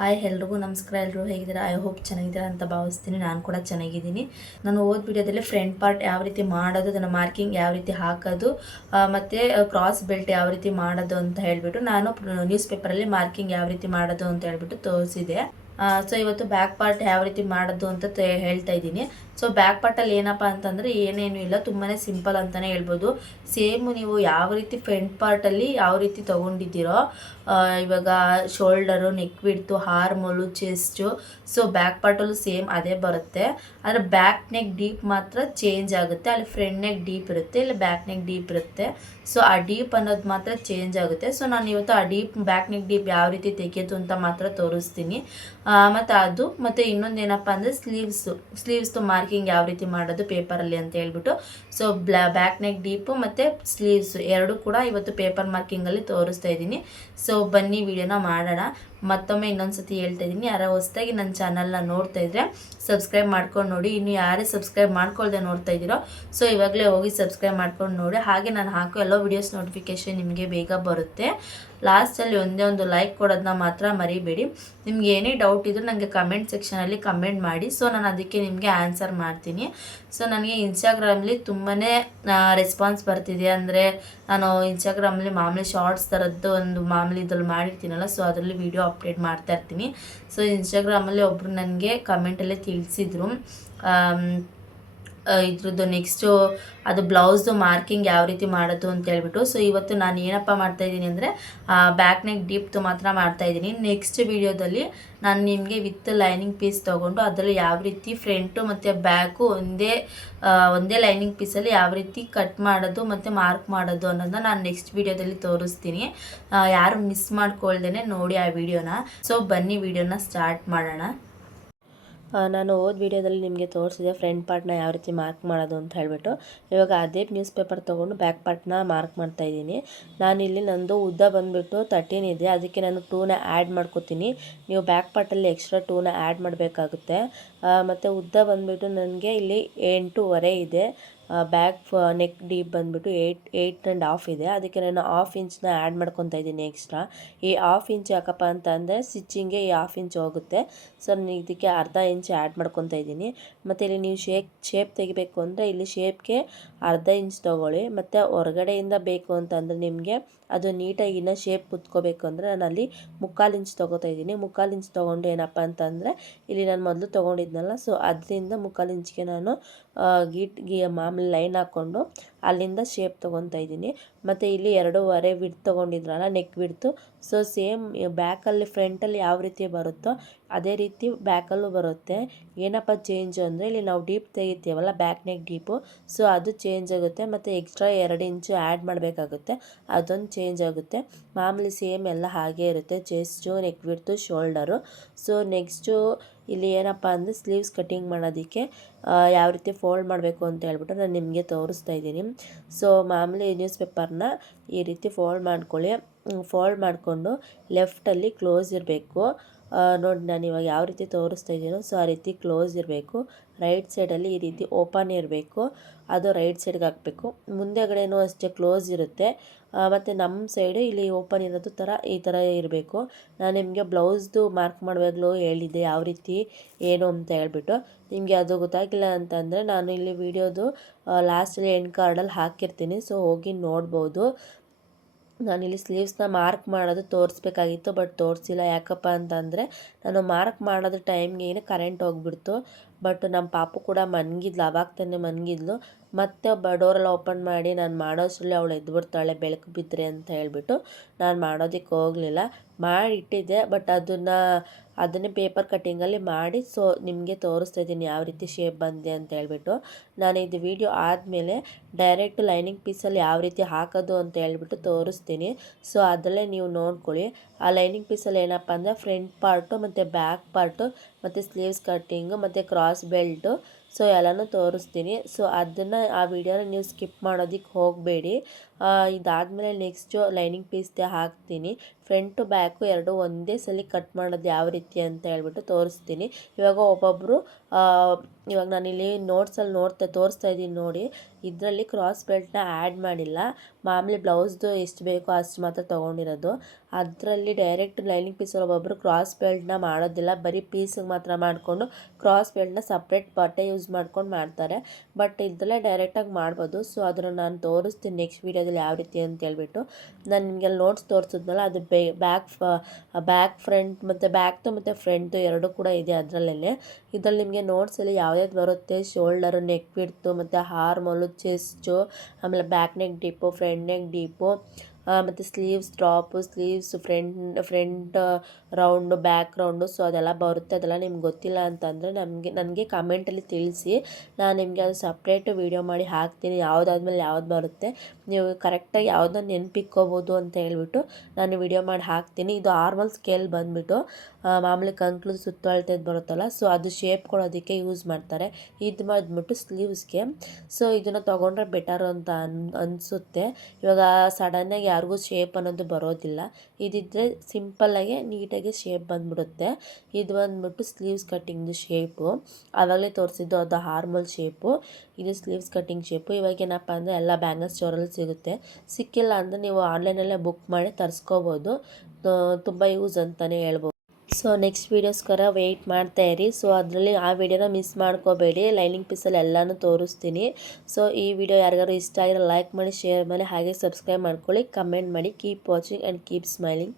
Hi ಎಲ್ರಿಗೂ ನಮಸ್ಕಾರ. ಎಲ್ಲರೂ ಹೇಗಿದ್ದೀರಾ? ಐ ಹೋಪ್ ಚೆನ್ನಾಗಿದ್ದೀರಾ ಅಂತ ಭಾವಿಸ್ತೀನಿ. ನಾನು ಕೂಡ ಚೆನ್ನಾಗಿದ್ದೀನಿ. ನಾನು ವಿಡಿಯೋದಲ್ಲಿ ಫ್ರಂಟ್ ಪಾರ್ಟ್ ಯಾವ ರೀತಿ ಮಾಡೋದು, ಅದನ್ನು ಮಾರ್ಕಿಂಗ್ ಯಾವ ರೀತಿ ಹಾಕೋದು ಮತ್ತು ಕ್ರಾಸ್ ಬೆಲ್ಟ್ ಯಾವ ರೀತಿ ಮಾಡೋದು ಅಂತ ಹೇಳಿಬಿಟ್ಟು ನಾನು ನ್ಯೂಸ್ ಪೇಪರಲ್ಲಿ ಮಾರ್ಕಿಂಗ್ ಯಾವ ರೀತಿ ಮಾಡೋದು ಅಂತ ಹೇಳ್ಬಿಟ್ಟು ತೋರಿಸಿದೆ. ಸೊ ಇವತ್ತು ಬ್ಯಾಕ್ ಪಾರ್ಟ್ ಯಾವ ರೀತಿ ಮಾಡೋದು ಅಂತ ಹೇಳ್ತಾ ಇದ್ದೀನಿ. ಸೊ ಬ್ಯಾಕ್ ಪಾರ್ಟಲ್ಲಿ ಏನಪ್ಪ ಅಂತಂದರೆ ಏನೇನು ಇಲ್ಲ, ತುಂಬಾ ಸಿಂಪಲ್ ಅಂತಲೇ ಹೇಳ್ಬೋದು. ಸೇಮ್ ನೀವು ಯಾವ ರೀತಿ ಫ್ರಂಟ್ ಪಾರ್ಟಲ್ಲಿ ಯಾವ ರೀತಿ ತೊಗೊಂಡಿದ್ದೀರೋ ಇವಾಗ shoulder, neck width, armhole, chest, so back ಪಾರ್ಟಲ್ಲೂ ಸೇಮ್ ಅದೇ ಬರುತ್ತೆ. ಆದರೆ ಬ್ಯಾಕ್ ನೆಕ್ ಡೀಪ್ ಮಾತ್ರ ಚೇಂಜ್ ಆಗುತ್ತೆ. ಅಲ್ಲಿ ಫ್ರಂಟ್ ನೆಕ್ ಡೀಪ್ ಇರುತ್ತೆ, ಇಲ್ಲಿ ಬ್ಯಾಕ್ ನೆಕ್ ಡೀಪ್ ಇರುತ್ತೆ. ಸೊ ಆ ಡೀಪ್ ಅನ್ನೋದು ಮಾತ್ರ ಚೇಂಜ್ ಆಗುತ್ತೆ. ಸೊ ನಾನು ಇವತ್ತು ಆ ಡೀಪ್ ಬ್ಯಾಕ್ ನೆಕ್ ಡೀಪ್ ಯಾವ ರೀತಿ ತೆಗೆಯೋದು ಅಂತ ಮಾತ್ರ ತೋರಿಸ್ತೀನಿ. ಮತ್ತು ಇನ್ನೊಂದು ಏನಪ್ಪ ಅಂದರೆ ಸ್ಲೀವ್ಸ್ದು ಮಾರ್ಕಿಂಗ್ ಯಾವ ರೀತಿ ಮಾಡೋದು ಪೇಪರಲ್ಲಿ ಅಂತ ಹೇಳ್ಬಿಟ್ಟು. ಸೊ ಬ್ಯಾಕ್ ನೆಕ್ ಡೀಪು ಮತ್ತು ಸ್ಲೀವ್ಸ್ ಎರಡು ಕೂಡ ಇವತ್ತು ಪೇಪರ್ ಮಾರ್ಕಿಂಗಲ್ಲಿ ತೋರಿಸ್ತಾ ಇದ್ದೀನಿ. ಸೊ ಬನ್ನಿ ವಿಡಿಯೋನ ಮಾಡೋಣ. ಮತ್ತೊಮ್ಮೆ ಇನ್ನೊಂದು ಸತಿ ಹೇಳ್ತಾ ಇದ್ದೀನಿ, ಯಾರೋ ಹೊಸದಾಗಿ ನನ್ನ ಚಾನಲ್ನ ನೋಡ್ತಾ ಇದ್ದರೆ ಸಬ್ಸ್ಕ್ರೈಬ್ ಮಾಡ್ಕೊಂಡು ನೋಡಿ. ಇನ್ನು ಯಾರೇ ಸಬ್ಸ್ಕ್ರೈಬ್ ಮಾಡ್ಕೊಳ್ದೆ ನೋಡ್ತಾ ಇದ್ದೀರೋ ಸೊ ಇವಾಗಲೇ ಹೋಗಿ ಸಬ್ಸ್ಕ್ರೈಬ್ ಮಾಡ್ಕೊಂಡು ನೋಡಿ. ಹಾಗೆ ನಾನು ಹಾಕೋ ಎಲ್ಲ ವೀಡಿಯೋಸ್ ನೋಟಿಫಿಕೇಷನ್ ನಿಮಗೆ ಬೇಗ ಬರುತ್ತೆ. ಲಾಸ್ಟಲ್ಲಿ ಒಂದೇ ಒಂದು ಲೈಕ್ ಕೊಡೋದನ್ನ ಮಾತ್ರ ಮರಿಬೇಡಿ. ನಿಮ್ಗೆ ಏನೇ ಡೌಟ್ ಇದ್ದರೂ ನನಗೆ ಕಮೆಂಟ್ ಸೆಕ್ಷನಲ್ಲಿ ಕಮೆಂಟ್ ಮಾಡಿ. ಸೊ ನಾನು ಅದಕ್ಕೆ ನಿಮಗೆ ಆನ್ಸರ್ ಮಾಡ್ತೀನಿ. ಸೊ ನನಗೆ ಇನ್ಸ್ಟಾಗ್ರಾಮಲ್ಲಿ ತುಂಬಾ ರೆಸ್ಪಾನ್ಸ್ ಬರ್ತಿದೆ. ಅಂದರೆ ನಾನು ಇನ್ಸ್ಟಾಗ್ರಾಮಲ್ಲಿ ಮಾಮೂಲಿ ಶಾರ್ಟ್ಸ್ ಥರದ್ದು ಒಂದು ಮಾಮೂಲಿ ಇದ್ರಲ್ಲಿ ಮಾಡಿರ್ತೀನಲ್ಲ, ಸೊ ಅದರಲ್ಲಿ ವೀಡಿಯೋ ಅಪ್ಡೇಟ್ ಮಾಡ್ತಾ ಇರ್ತೀನಿ. ಸೊ ಇನ್ಸ್ಟಾಗ್ರಾಮಲ್ಲಿ ಒಬ್ಬರು ನನಗೆ ಕಮೆಂಟಲ್ಲೇ ತಿಳಿಸಿದ್ರು ಇದ್ರದ್ದು ನೆಕ್ಸ್ಟು ಅದು ಬ್ಲೌಸ್ದು ಮಾರ್ಕಿಂಗ್ ಯಾವ ರೀತಿ ಮಾಡೋದು ಅಂತ ಹೇಳ್ಬಿಟ್ಟು. ಸೊ ಇವತ್ತು ನಾನು ಏನಪ್ಪ ಮಾಡ್ತಾಯಿದ್ದೀನಿ ಅಂದರೆ ಬ್ಯಾಕ್ ನೆಕ್ ಡೀಪ್ದು ಮಾತ್ರ ಮಾಡ್ತಾಯಿದ್ದೀನಿ. ನೆಕ್ಸ್ಟ್ ವೀಡಿಯೋದಲ್ಲಿ ನಾನು ನಿಮಗೆ ವಿತ್ ಲೈನಿಂಗ್ ಪೀಸ್ ತೊಗೊಂಡು ಅದರಲ್ಲಿ ಯಾವ ರೀತಿ ಫ್ರಂಟು ಮತ್ತು ಬ್ಯಾಕು ಒಂದೇ ಲೈನಿಂಗ್ ಪೀಸಲ್ಲಿ ಯಾವ ರೀತಿ ಕಟ್ ಮಾಡೋದು ಮತ್ತು ಮಾರ್ಕ್ ಮಾಡೋದು ಅನ್ನೋದನ್ನ ನಾನು ನೆಕ್ಸ್ಟ್ ವೀಡಿಯೋದಲ್ಲಿ ತೋರಿಸ್ತೀನಿ. ಯಾರು ಮಿಸ್ ಮಾಡ್ಕೊಳ್ದೇ ನೋಡಿ ಆ ವಿಡಿಯೋನ. ಸೊ ಬನ್ನಿ ವಿಡಿಯೋನ ಸ್ಟಾರ್ಟ್ ಮಾಡೋಣ. ನಾನು ವಿಡಿಯೋದಲ್ಲಿ ನಿಮಗೆ ತೋರಿಸಿದೆ ಫ್ರಂಟ್ ಪಾರ್ಟ್ನ ಯಾವ ರೀತಿ ಮಾರ್ಕ್ ಮಾಡೋದು ಅಂತ ಹೇಳಿಬಿಟ್ಟು. ಇವಾಗ ಅದೇ ನ್ಯೂಸ್ ಪೇಪರ್ ತೊಗೊಂಡು ಬ್ಯಾಕ್ ಪಾರ್ಟ್ನ ಮಾರ್ಕ್ ಮಾಡ್ತಾಯಿದ್ದೀನಿ. ನಾನಿಲ್ಲಿ ನಂದು ಉದ್ದ ಬಂದುಬಿಟ್ಟು 13 ಇದೆ, ಅದಕ್ಕೆ ನಾನು 2ನ ಆ್ಯಡ್ ಮಾಡ್ಕೋತೀನಿ. ನೀವು ಬ್ಯಾಕ್ ಪಾರ್ಟಲ್ಲಿ ಎಕ್ಸ್ಟ್ರಾ 2ನ ಆ್ಯಡ್ ಮಾಡಬೇಕಾಗುತ್ತೆ. ಮತ್ತು ಉದ್ದ ಬಂದುಬಿಟ್ಟು ನನಗೆ ಇಲ್ಲಿ 8.5 ಇದೆ. ಬ್ಯಾಕ್ ನೆಕ್ ಡೀಪ್ ಬಂದುಬಿಟ್ಟು 8.5 ಇದೆ. ಅದಕ್ಕೆ ನಾನು 1/2 ಇಂಚನ್ನ ಆ್ಯಡ್ ಮಾಡ್ಕೊತಾ ಇದ್ದೀನಿ ಎಕ್ಸ್ಟ್ರಾ. ಈ 1/2 ಇಂಚ್ ಯಾಕಪ್ಪ ಅಂತ ಅಂದರೆ ಸ್ಟಿಚಿಂಗ್ಗೆ ಈ 1/2 ಇಂಚ್ ಹೋಗುತ್ತೆ. ಸೊ ನಾನು ಇದಕ್ಕೆ ಅರ್ಧ ಇಂಚ್ ಆ್ಯಡ್ ಮಾಡ್ಕೊತಾ ಇದ್ದೀನಿ. ಮತ್ತು ಇಲ್ಲಿ ನೀವು ಶೇಪ್ ತೆಗಿಬೇಕು ಅಂದರೆ ಇಲ್ಲಿ ಶೇಪ್ಗೆ ಅರ್ಧ ಇಂಚ್ ತೊಗೊಳ್ಳಿ. ಮತ್ತು ಹೊರಗಡೆಯಿಂದ ಬೇಕು ಅಂತಂದರೆ ನಿಮಗೆ ಅದು ನೀಟಾಗಿ ಇನ್ನೂ ಶೇಪ್ ಕುತ್ಕೋಬೇಕು ಅಂದರೆ ನಾನು ಅಲ್ಲಿ 3/4 ಇಂಚ್ ತೊಗೋತಾ ಇದ್ದೀನಿ. 3/4 ಇಂಚ್ ತೊಗೊಂಡು ಏನಪ್ಪ ಅಂತಂದರೆ ಇಲ್ಲಿ ನಾನು ಮೊದಲು ತೊಗೊಂಡಿದ್ನಲ್ಲ, ಸೊ ಅದರಿಂದ 3/4 ಇಂಚ್ಗೆ ನಾನು ಮಾಮೂಲಿ ಲೈನ್ ಹಾಕ್ಕೊಂಡು ಅಲ್ಲಿಂದ ಶೇಪ್ ತೊಗೊತಾ ಇದ್ದೀನಿ. ಮತ್ತು ಇಲ್ಲಿ 2.5 ವಿಡ್ತ್ ತೊಗೊಂಡಿದ್ರಲ್ಲ ನೆಕ್ ವಿಡ್ತು, ಸೊ ಸೇಮ್ ಬ್ಯಾಕಲ್ಲಿ ಫ್ರಂಟಲ್ಲಿ ಯಾವ ರೀತಿ ಬರುತ್ತೋ ಅದೇ ರೀತಿ ಬ್ಯಾಕಲ್ಲೂ ಬರುತ್ತೆ. ಏನಪ್ಪ ಚೇಂಜು ಅಂದರೆ ಇಲ್ಲಿ ನಾವು ಡೀಪ್ ತೆಗಿತೀವಲ್ಲ ಬ್ಯಾಕ್ ನೆಕ್ ಡೀಪು, ಸೊ ಅದು ಚೇಂಜ್ ಆಗುತ್ತೆ. ಮತ್ತು ಎಕ್ಸ್ಟ್ರಾ 2 ಇಂಚು ಆ್ಯಡ್ ಮಾಡಬೇಕಾಗುತ್ತೆ, ಅದೊಂದು ಚೇಂಜ್ ಆಗುತ್ತೆ. ಮಾಮೂಲಿ ಸೇಮ್ ಎಲ್ಲ ಹಾಗೇ ಇರುತ್ತೆ, chest, neck width, shoulder. So next ಇಲ್ಲಿ ಏನಪ್ಪ ಅಂದರೆ ಸ್ಲೀವ್ಸ್ ಕಟ್ಟಿಂಗ್ ಮಾಡೋದಕ್ಕೆ ಯಾವ ರೀತಿ ಫೋಲ್ಡ್ ಮಾಡಬೇಕು ಅಂತ ಹೇಳ್ಬಿಟ್ಟು ನಾನು ನಿಮಗೆ ತೋರಿಸ್ತಾ ಇದ್ದೀನಿ. ಸೊ ಮಾಮೂಲಿ ನ್ಯೂಸ್ ಪೇಪರ್ನ ಈ ರೀತಿ ಫೋಲ್ಡ್ ಮಾಡ್ಕೊಳ್ಳಿ. ಫೋಲ್ಡ್ ಮಾಡಿಕೊಂಡು ಲೆಫ್ಟಲ್ಲಿ ಕ್ಲೋಸ್ ಇರಬೇಕು. ನೋಡಿ ನಾನು ಇವಾಗ ಯಾವ ರೀತಿ ತೋರಿಸ್ತಾ ಇದ್ದೀನೋ ಸೊ ಆ ರೀತಿ ಕ್ಲೋಸ್ ಇರಬೇಕು. ರೈಟ್ ಸೈಡಲ್ಲಿ ಈ ರೀತಿ ಓಪನ್ ಇರಬೇಕು, ಅದು ರೈಟ್ ಸೈಡ್ಗೆ ಹಾಕಬೇಕು. ಮುಂದೆಗಡೆನೂ ಅಷ್ಟೇ ಕ್ಲೋಸ್ ಇರುತ್ತೆ. ಮತ್ತು ನಮ್ಮ ಸೈಡು ಇಲ್ಲಿ ಓಪನ್ ಇರೋದು ಈ ಥರ ಇರಬೇಕು. ನಾನು ನಿಮಗೆ ಬ್ಲೌಸ್ದು ಮಾರ್ಕ್ ಮಾಡುವಾಗಲೂ ಹೇಳಿದ್ದೆ ಯಾವ ರೀತಿ ಏನು ಅಂತ ಹೇಳ್ಬಿಟ್ಟು. ನಿಮಗೆ ಅದು ಗೊತ್ತಾಗಿಲ್ಲ ಅಂತಂದರೆ ನಾನು ಇಲ್ಲಿ ವಿಡಿಯೋದು ಲಾಸ್ಟಲ್ಲಿ ಎಂಡ್ ಕಾರ್ಡಲ್ಲಿ ಹಾಕಿರ್ತೀನಿ, ಸೊ ಹೋಗಿ ನೋಡ್ಬೋದು. ನಾನಿಲ್ಲಿ ಸ್ಲೀವ್ಸ್ನ ಮಾರ್ಕ್ ಮಾಡೋದು ತೋರಿಸ್ಬೇಕಾಗಿತ್ತು, ಬಟ್ ತೋರಿಸಿಲ್ಲ. ಯಾಕಪ್ಪ ಅಂತಂದರೆ ನಾನು ಮಾರ್ಕ್ ಮಾಡೋದು ಟೈಮ್ಗೆ ಕರೆಂಟ್ ಹೋಗ್ಬಿಡ್ತು. ಬಟ್ ನಮ್ಮ ಪಾಪು ಕೂಡ ಮನ್ಗಿದ್ಲು, ಅವಾಗ ತಾನೇ ಮನ್ಗಿದ್ಲು. ಮತ್ತೆ ಡೋರೆಲ್ಲ ಓಪನ್ ಮಾಡಿ ನಾನು ಮಾಡೋಷ್ಟರಲ್ಲಿ ಅವಳು ಎದ್ಬಿಡ್ತಾಳೆ ಬೆಳಕು ಬಿದ್ದರೆ ಅಂತ ಹೇಳ್ಬಿಟ್ಟು ನಾನು ಮಾಡೋದಕ್ಕೆ ಹೋಗಲಿಲ್ಲ. ಮಾಡಿಟ್ಟಿದ್ದೆ, ಬಟ್ ಅದನ್ನೇ ಪೇಪರ್ ಕಟ್ಟಿಂಗಲ್ಲಿ ಮಾಡಿ ಸೊ ನಿಮಗೆ ತೋರಿಸ್ತಾ ಇದ್ದೀನಿ ಯಾವ ರೀತಿ ಶೇಪ್ ಬಂದಿದೆ ಅಂತ ಹೇಳ್ಬಿಟ್ಟು. ನಾನು ಇದು ವಿಡಿಯೋ ಆದಮೇಲೆ ಡೈರೆಕ್ಟ್ ಲೈನಿಂಗ್ ಪೀಸಲ್ಲಿ ಯಾವ ರೀತಿ ಹಾಕೋದು ಅಂತ ಹೇಳ್ಬಿಟ್ಟು ತೋರಿಸ್ತೀನಿ. ಸೊ ಅದರಲ್ಲೇ ನೀವು ನೋಡ್ಕೊಳ್ಳಿ. ಆ ಲೈನಿಂಗ್ ಪೀಸಲ್ಲಿ ಏನಪ್ಪ ಅಂದರೆ ಫ್ರಂಟ್ ಪಾರ್ಟು ಮತ್ತು ಬ್ಯಾಕ್ ಪಾರ್ಟು ಮತ್ತು ಸ್ಲೀವ್ಸ್ ಕಟ್ಟಿಂಗು ಮತ್ತು ಕ್ರಾಸ್ ಬೆಲ್ಟು ಸೊ ಎಲ್ಲನೂ ತೋರಿಸ್ತೀನಿ. ಸೊ ಆ ವಿಡಿಯೋನ ನೀವು ಸ್ಕಿಪ್ ಮಾಡೋದಕ್ಕೆ ಹೋಗಬೇಡಿ. ಇದಾದಮೇಲೆ ನೆಕ್ಸ್ಟು ಲೈನಿಂಗ್ ಪೀಸ್ದೆ ಹಾಕ್ತೀನಿ. ಫ್ರಂಟು ಬ್ಯಾಕು ಎರಡು ಒಂದೇ ಸಲ ಕಟ್ ಮಾಡೋದು ಯಾವ ರೀತಿ ಅಂತ ಹೇಳ್ಬಿಟ್ಟು ತೋರಿಸ್ತೀನಿ. ಇವಾಗ ಒಬ್ಬೊಬ್ಬರು ಇವಾಗ ನಾನಿಲ್ಲಿ ನೋಟ್ಸಲ್ಲಿ ತೋರಿಸ್ತಾ ಇದ್ದೀನಿ ನೋಡಿ. ಇದರಲ್ಲಿ ಕ್ರಾಸ್ ಬೆಲ್ಟ್ನ ಆ್ಯಡ್ ಮಾಡಿಲ್ಲ, ಮಾಮೂಲಿ ಬ್ಲೌಸ್ದು ಎಷ್ಟು ಬೇಕೋ ಅಷ್ಟು ಮಾತ್ರ ತೊಗೊಂಡಿರೋದು. ಅದರಲ್ಲಿ ಡೈರೆಕ್ಟ್ ಲೈನಿಂಗ್ ಪೀಸಲ್ಲಿ ಒಬ್ಬೊಬ್ಬರು ಕ್ರಾಸ್ ಬೆಲ್ಟ್ನ ಮಾಡೋದಿಲ್ಲ, ಬರೀ ಪೀಸಿಗೆ ಮಾತ್ರ ಮಾಡಿಕೊಂಡು ಕ್ರಾಸ್ ಬೆಲ್ಟ್ನ ಸಪ್ರೇಟ್ ಬಟ್ಟೆ ಯೂಸ್ ಮಾಡ್ಕೊಂಡು ಮಾಡ್ತಾರೆ. ಬಟ್ ಇದರಲ್ಲೇ ಡೈರೆಕ್ಟಾಗಿ ಮಾಡ್ಬೋದು. ಸೊ ಅದನ್ನು ನಾನು ತೋರಿಸ್ತೀನಿ ನೆಕ್ಸ್ಟ್ ವೀಡಿಯೋದಲ್ಲಿ ಯಾವ ರೀತಿ ಅಂತ ಹೇಳ್ಬಿಟ್ಟು. ನಾನು ನಿಮಗೆ ನೋಟ್ಸ್ ತೋರಿಸಿದ್ನಲ್ಲ, ಅದು ಬ್ಯಾಕ್ ಫ್ರಂಟ್ ಮತ್ತು ಬ್ಯಾಕ್ದು ಮತ್ತು ಫ್ರಂಟು ಎರಡೂ ಕೂಡ ಇದೆ ಅದರಲ್ಲೇ. ಇದರಲ್ಲಿ ನಿಮಗೆ ನೋಟ್ಸಲ್ಲಿ ಯಾವ್ಯಾವ್ದು ಬರುತ್ತೆ, ಶೋಲ್ಡರು, ನೆಕ್ ವಿಡ್ತು ಮತ್ತು ಹಾರ್ಮೋಲು, ಚೆಸ್ಟು, ಆಮೇಲೆ back neck deep, front neck deep, ಮತ್ತು sleeves drop, sleeves front round, back round. So ಅದೆಲ್ಲ ಬರುತ್ತೆ. ಅದೆಲ್ಲ ನಿಮ್ಗೆ ಗೊತ್ತಿಲ್ಲ ಅಂತಂದರೆ ನನಗೆ ಕಮೆಂಟಲ್ಲಿ ತಿಳಿಸಿ, ನಾನು ನಿಮಗೆ ಅದು ಸಪ್ರೇಟು ವೀಡಿಯೋ ಮಾಡಿ ಹಾಕ್ತೀನಿ. ಯಾವುದಾದ್ಮೇಲೆ ಯಾವ್ದು ಬರುತ್ತೆ ನೀವು ಕರೆಕ್ಟಾಗಿ ಯಾವುದನ್ನ ನೆನಪಿಕ್ಕೋಬೋದು ಅಂತ ಹೇಳ್ಬಿಟ್ಟು ನಾನು ವೀಡಿಯೋ ಮಾಡಿ ಹಾಕ್ತೀನಿ. ಇದು ಆರ್ಮಲ್ ಸ್ಕೇಲ್ ಬಂದುಬಿಟ್ಟು ಮಾಮೂಲಿ ಕಂಕ್ಳು ಸುತ್ತಳತೆದು ಬರುತ್ತಲ್ಲ, ಸೊ ಅದು ಶೇಪ್ ಕೊಡೋದಕ್ಕೆ ಯೂಸ್ ಮಾಡ್ತಾರೆ. ಇದು ಬಂದ್ಬಿಟ್ಟು ಸ್ಲೀವ್ಸ್ಗೆ. ಸೊ ಇದನ್ನು ತೊಗೊಂಡ್ರೆ ಬೆಟರು ಅಂತ ಅನಿಸುತ್ತೆ. ಇವಾಗ ಸಡನ್ನಾಗಿ ಯಾರಿಗೂ ಶೇಪ್ ಅನ್ನೋದು ಬರೋದಿಲ್ಲ. ಇದಿದ್ದರೆ ಸಿಂಪಲ್ಲಾಗಿ ನೀಟಾಗಿ ಶೇಪ್ ಬಂದ್ಬಿಡುತ್ತೆ. ಇದು ಬಂದ್ಬಿಟ್ಟು ಸ್ಲೀವ್ಸ್ ಕಟ್ಟಿಂಗ್ದು ಶೇಪು, ಆವಾಗಲೇ ತೋರಿಸಿದ್ದು ಅದು ಹಾರ್ಮಲ್ ಶೇಪು. ಇದು ಸ್ಲೀವ್ಸ್ ಕಟ್ಟಿಂಗ್ ಶೇಪು. ಇವಾಗ ಏನಪ್ಪ ಅಂದರೆ ಎಲ್ಲ ಬ್ಯಾಂಗಲ್ ಸ್ಟೋರಲ್ಲಿ ಸಿಗುತ್ತೆ. ಸಿಕ್ಕಿಲ್ಲ ಅಂದರೆ ನೀವು ಆನ್ಲೈನಲ್ಲೇ ಬುಕ್ ಮಾಡಿ ತರಿಸ್ಕೋಬೋದು. ತುಂಬ ಯೂಸ್ ಅಂತಲೇ ಹೇಳ್ಬೋದು. ಸೊ ನೆಕ್ಸ್ಟ್ ವೀಡಿಯೋಸ್ಕರ ವೆಯ್ಟ್ ಮಾಡ್ತಾಯಿರಿ. ಸೊ ಅದರಲ್ಲಿ ಆ ವಿಡಿಯೋನ ಮಿಸ್ ಮಾಡ್ಕೋಬೇಡಿ. ಲೈನಿಂಗ್ ಪೀಸಲ್ಲಿ ಎಲ್ಲನೂ ತೋರಿಸ್ತೀನಿ. ಸೊ ಈ ವಿಡಿಯೋ ಯಾರಿಗಾರು ಇಷ್ಟ ಆಗಿರೋ ಲೈಕ್ ಮಾಡಿ, ಶೇರ್ ಮಾಡಿ, ಹಾಗೆ ಸಬ್ಸ್ಕ್ರೈಬ್ ಮಾಡ್ಕೊಳ್ಳಿ, ಕಮೆಂಟ್ ಮಾಡಿ. Keep watching and keep smiling.